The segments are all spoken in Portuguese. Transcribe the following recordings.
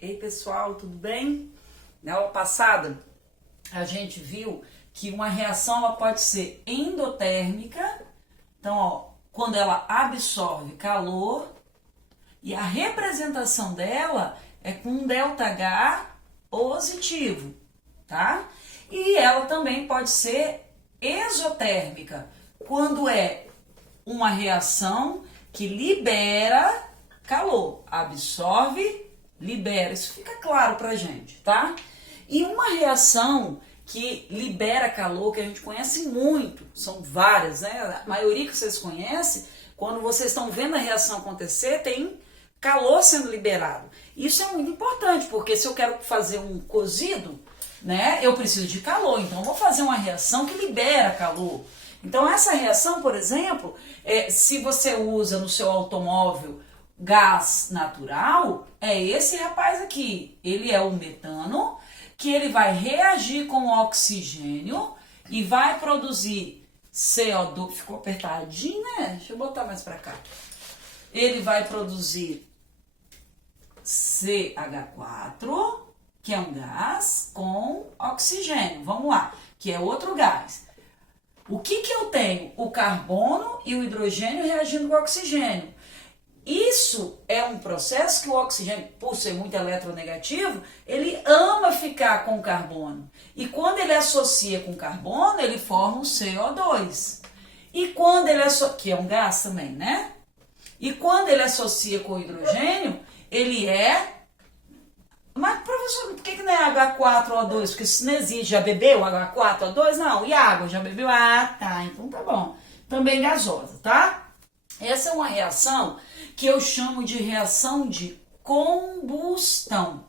Ei pessoal, tudo bem? Na aula passada a gente viu que uma reação ela pode ser endotérmica, então quando ela absorve calor, e a representação dela é com um ΔH positivo, tá? E ela também pode ser exotérmica, quando é uma reação que libera calor, absorve, libera. Isso fica claro pra gente, tá? E uma reação que libera calor, que a gente conhece muito, são várias, né? A maioria que vocês conhecem, quando vocês estão vendo a reação acontecer, tem calor sendo liberado. Isso é muito importante, porque se eu quero fazer um cozido, né, eu preciso de calor, então eu vou fazer uma reação que libera calor. Então essa reação, por exemplo, se você usa no seu automóvel gás natural, é esse rapaz aqui. Ele é o metano, que ele vai reagir com o oxigênio e vai produzir CO2. Ficou apertadinho, né? Deixa eu botar mais pra cá. Ele vai produzir CH4, que é um gás, com oxigênio. Vamos lá, que é outro gás. O que eu tenho? O carbono e o hidrogênio reagindo com o oxigênio. Isso é um processo que o oxigênio, por ser muito eletronegativo, ele ama ficar com o carbono. E quando ele associa com o carbono, ele forma um CO2. E quando ele associa, que é um gás também, né? E quando ele associa com o hidrogênio, ele é... Mas, professor, por que não é H4O2? Porque isso não existe. Já bebeu H4O2? Não. E água? Já bebeu? Ah, tá. Então tá bom. Também gasosa, tá? Essa é uma reação que eu chamo de reação de combustão.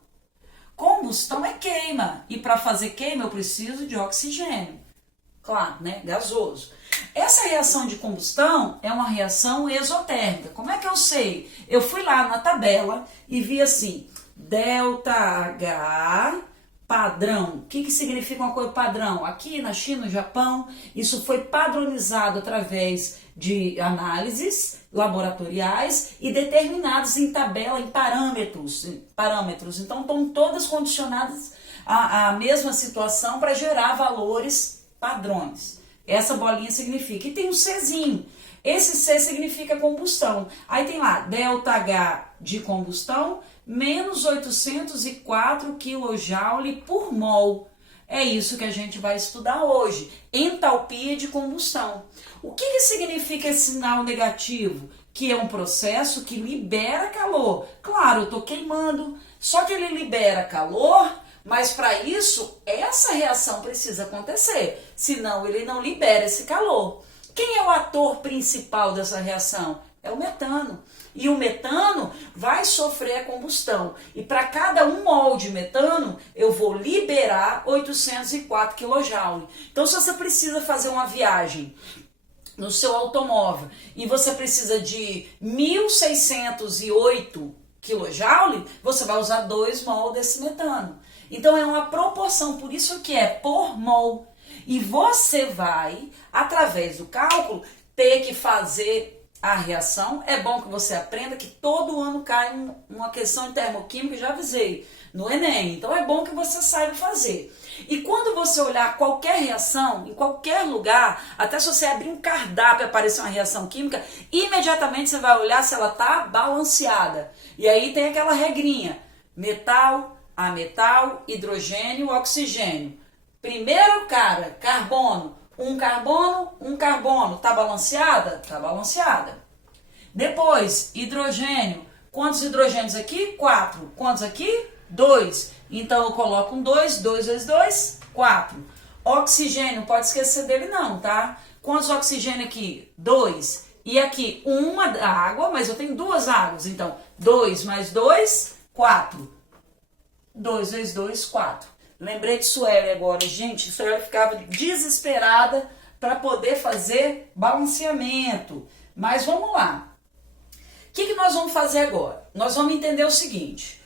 Combustão é queima. E para fazer queima eu preciso de oxigênio. Claro, né? Gasoso. Essa reação de combustão é uma reação exotérmica. Como é que eu sei? Eu fui lá na tabela e vi assim, ΔH padrão. O que significa uma coisa padrão? Aqui na China, no Japão, isso foi padronizado através de análises laboratoriais e determinados em tabela, em parâmetros. Então, estão todas condicionadas à mesma situação para gerar valores padrões. Essa bolinha significa. E tem um Czinho. Esse C significa combustão. Aí tem lá, ΔH de combustão, menos 804 kJ por mol. É isso que a gente vai estudar hoje. Entalpia de combustão. O que significa esse sinal negativo? Que é um processo que libera calor. Claro, eu estou queimando, só que ele libera calor, mas para isso, essa reação precisa acontecer. Senão, ele não libera esse calor. Quem é o ator principal dessa reação? É o metano. E o metano vai sofrer a combustão. E para cada 1 mol de metano, eu vou liberar 804 kJ. Então, se você precisa fazer uma viagem no seu automóvel e você precisa de 1.608 kJ, você vai usar 2 mol desse metano. Então, é uma proporção, por isso que é por mol. E você vai, através do cálculo, ter que fazer a reação. É bom que você aprenda que todo ano cai uma questão de termoquímica, já avisei, no Enem. Então é bom que você saiba fazer. E quando você olhar qualquer reação, em qualquer lugar, até se você abrir um cardápio e aparecer uma reação química, imediatamente você vai olhar se ela está balanceada. E aí tem aquela regrinha, metal, ametal, hidrogênio, oxigênio. Primeiro cara, carbono, um carbono, tá balanceada? Tá balanceada. Depois, hidrogênio. Quantos hidrogênios aqui? 4. Quantos aqui? 2. Então eu coloco um 2, 2 vezes 2, 4. Oxigênio, pode esquecer dele não, tá? Quantos oxigênio aqui? 2. E aqui, uma água, mas eu tenho 2 águas. Então, 2 mais 2, 4. 2 vezes 2, 4. Lembrei de Sueli agora. Gente, Sueli ficava desesperada para poder fazer balanceamento. Mas vamos lá. O que nós vamos fazer agora? Nós vamos entender o seguinte.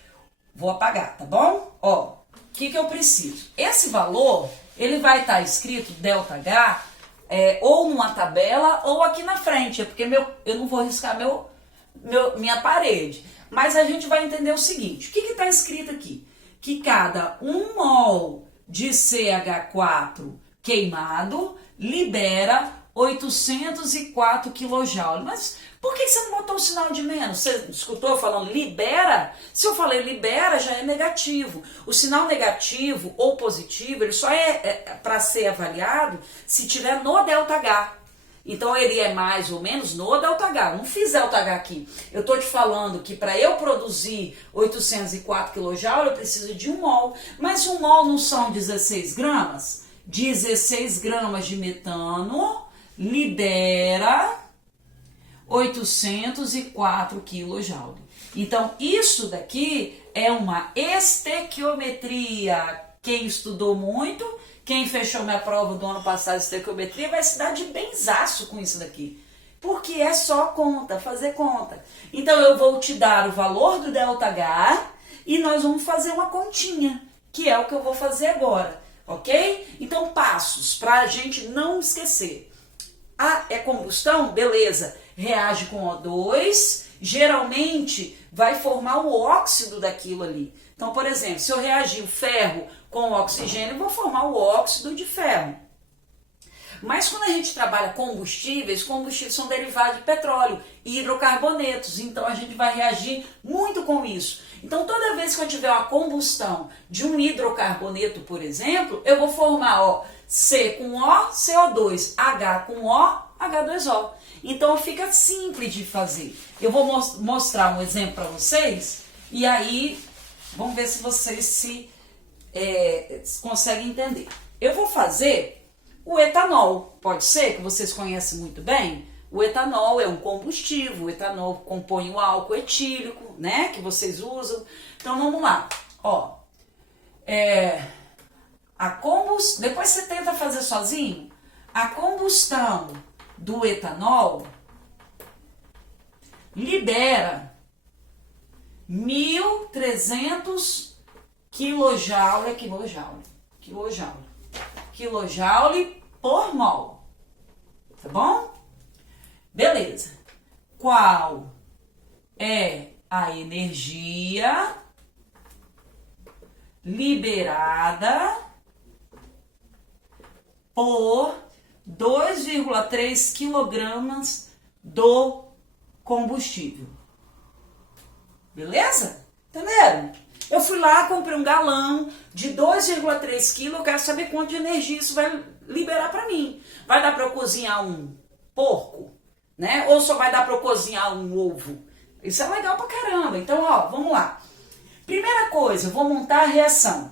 Vou apagar, tá bom? Ó, o que eu preciso? Esse valor, ele vai estar escrito ΔH, ou numa tabela ou aqui na frente. É porque eu não vou riscar minha parede. Mas a gente vai entender o seguinte, o que está escrito aqui? Que cada 1 mol de CH4 queimado libera 804 kJ. Mas por que você não botou o sinal de menos? Você escutou falando libera? Se eu falei libera, já é negativo. O sinal negativo ou positivo, ele só é para ser avaliado se tiver no ΔH. Então ele é mais ou menos no ΔH. Eu não fiz ΔH aqui. Eu estou te falando que para eu produzir 804 kJ eu preciso de 1 mol. Mas 1 mol não são 16 gramas? 16 gramas de metano libera 804 kJ. Então isso daqui é uma estequiometria. Quem estudou muito, quem fechou minha prova do ano passado de estequiometria vai se dar de benzaço com isso daqui. Porque é só conta, fazer conta. Então eu vou te dar o valor do ΔH e nós vamos fazer uma continha, que é o que eu vou fazer agora, ok? Então passos para a gente não esquecer. É combustão? Beleza. Reage com O2, geralmente vai formar o óxido daquilo ali. Então, por exemplo, se eu reagir o ferro com o oxigênio, eu vou formar o óxido de ferro. Mas quando a gente trabalha combustíveis são derivados de petróleo e hidrocarbonetos, então a gente vai reagir muito com isso. Então toda vez que eu tiver uma combustão de um hidrocarboneto, por exemplo, eu vou formar C com O, CO2, H com O, H2O. Então fica simples de fazer. Eu vou mostrar um exemplo para vocês e aí vamos ver se vocês conseguem entender. Eu vou fazer o etanol, pode ser, que vocês conhecem muito bem. O etanol é um combustível, o etanol compõe o álcool etílico, né, que vocês usam. Então vamos lá, depois você tenta fazer sozinho. A combustão do etanol libera 1.300 quilojoule por mol, tá bom? Beleza. Qual é a energia liberada por 2,3 quilogramas do combustível? Beleza? Entenderam? Eu fui lá, comprei um galão de 2,3 kg, eu quero saber quanto de energia isso vai liberar para mim. Vai dar para eu cozinhar um porco, né? Ou só vai dar para eu cozinhar um ovo? Isso é legal pra caramba. Então, vamos lá. Primeira coisa, eu vou montar a reação.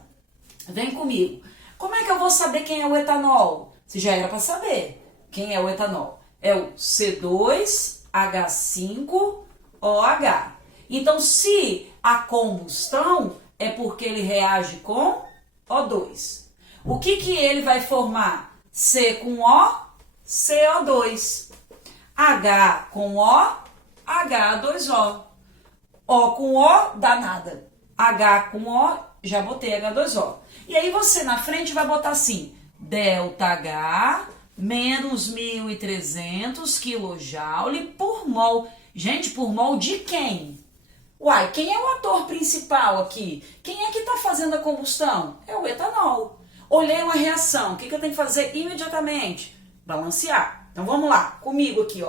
Vem comigo. Como é que eu vou saber quem é o etanol? Você já era para saber quem é o etanol. É o C2H5OH. Então, se a combustão é porque ele reage com O2. O que ele vai formar? C com O, CO2. H com O, H2O. O com O, dá nada. H com O, já botei H2O. E aí você na frente vai botar assim, ΔH menos 1.300 kJ por mol. Gente, por mol de quem? Uai, quem é o ator principal aqui? Quem é que está fazendo a combustão? É o etanol. Olhei uma reação, o que eu tenho que fazer imediatamente? Balancear. Então vamos lá, comigo aqui,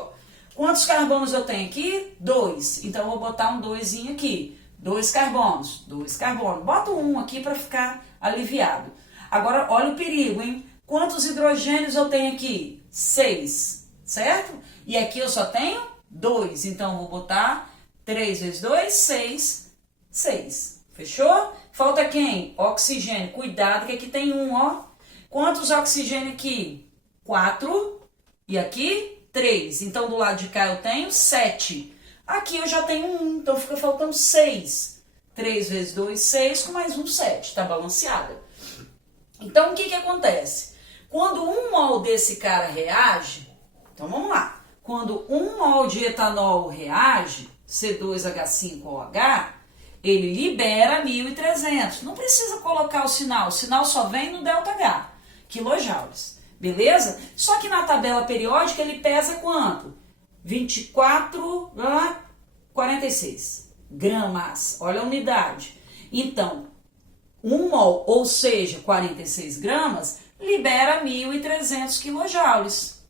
Quantos carbonos eu tenho aqui? 2. Então eu vou botar um 2 aqui. 2 carbonos, 2 carbonos. Bota um aqui para ficar aliviado. Agora olha o perigo, hein? Quantos hidrogênios eu tenho aqui? 6, certo? E aqui eu só tenho 2, então eu vou botar 3 vezes 2, 6, 6. Fechou? Falta quem? Oxigênio. Cuidado que aqui tem um, Quantos oxigênio aqui? 4. E aqui? 3. Então, do lado de cá eu tenho 7. Aqui eu já tenho 1, então fica faltando 6. 3 vezes 2, 6, com mais um 7. Tá balanceada. Então, o que acontece? Quando 1 mol desse cara reage, então vamos lá. Quando 1 mol de etanol reage, C2H5OH, ele libera 1.300. Não precisa colocar o sinal só vem no ΔH, quilojoules, beleza? Só que na tabela periódica ele pesa quanto? 24,46, gramas. Olha a unidade. Então, 1 mol, ou seja, 46 gramas, libera 1.300 quilojoules.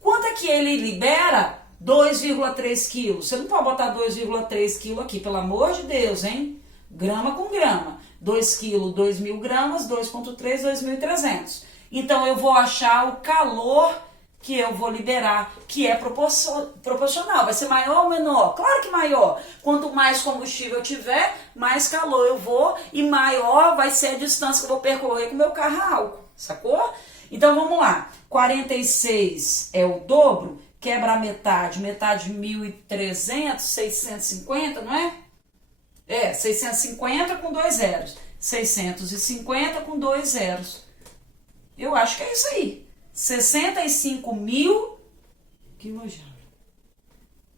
Quanto é que ele libera? 2,3 quilos. Você não pode botar 2,3 quilos aqui, pelo amor de Deus, hein? Grama com grama. 2 quilos, 2.000 gramas, 2,3, 2.300. Então, eu vou achar o calor que eu vou liberar, que é proporcional. Vai ser maior ou menor? Claro que maior. Quanto mais combustível eu tiver, mais calor eu vou e maior vai ser a distância que eu vou percorrer com o meu carro a álcool. Sacou? Então, vamos lá. 46 é o dobro, quebra a metade. Metade de 1.300, 650, não é? 650 com 2 zeros. 650 com 2 zeros. Eu acho que é isso aí. 65.000 quilojoules.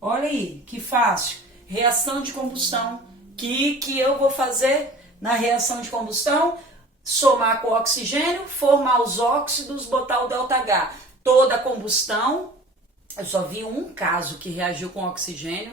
Olha aí, que fácil. Reação de combustão. Que eu vou fazer na reação de combustão? Somar com o oxigênio, formar os óxidos, botar o ΔH. Toda combustão, eu só vi um caso que reagiu com oxigênio,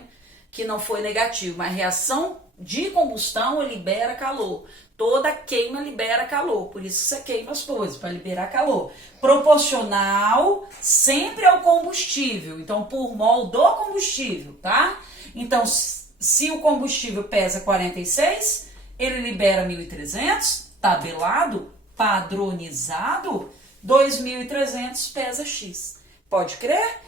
que não foi negativo, mas reação de combustão libera calor. Toda queima libera calor, por isso você queima as coisas, para liberar calor. Proporcional sempre ao combustível, então por mol do combustível, tá? Então, se o combustível pesa 46, ele libera 1.300, tabelado, padronizado, 2.300 pesa X. Pode crer?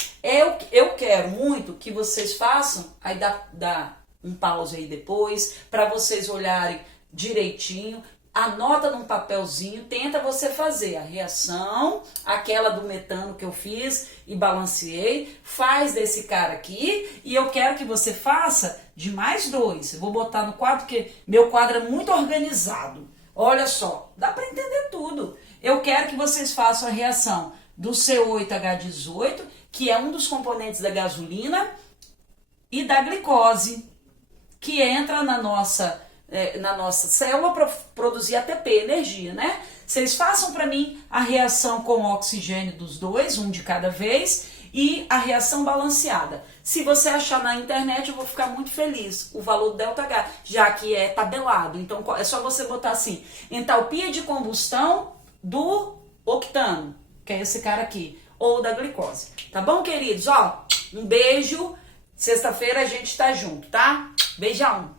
Eu quero muito que vocês façam, aí dá um pause aí depois, para vocês olharem direitinho, anota num papelzinho, tenta você fazer a reação, aquela do metano que eu fiz e balanceei, faz desse cara aqui e eu quero que você faça de mais 2. Eu vou botar no quadro, porque meu quadro é muito organizado. Olha só, dá para entender tudo. Eu quero que vocês façam a reação do C8H18, que é um dos componentes da gasolina, e da glicose, que entra na nossa célula para produzir ATP, energia, né? Vocês façam para mim a reação com o oxigênio dos dois, um de cada vez, e a reação balanceada. Se você achar na internet, eu vou ficar muito feliz, o valor do ΔH, já que é tabelado. Então, é só você botar assim, entalpia de combustão do octano, que é esse cara aqui, ou da glicose. Tá bom, queridos? Ó, um beijo. Sexta-feira a gente tá junto, tá? Beijão.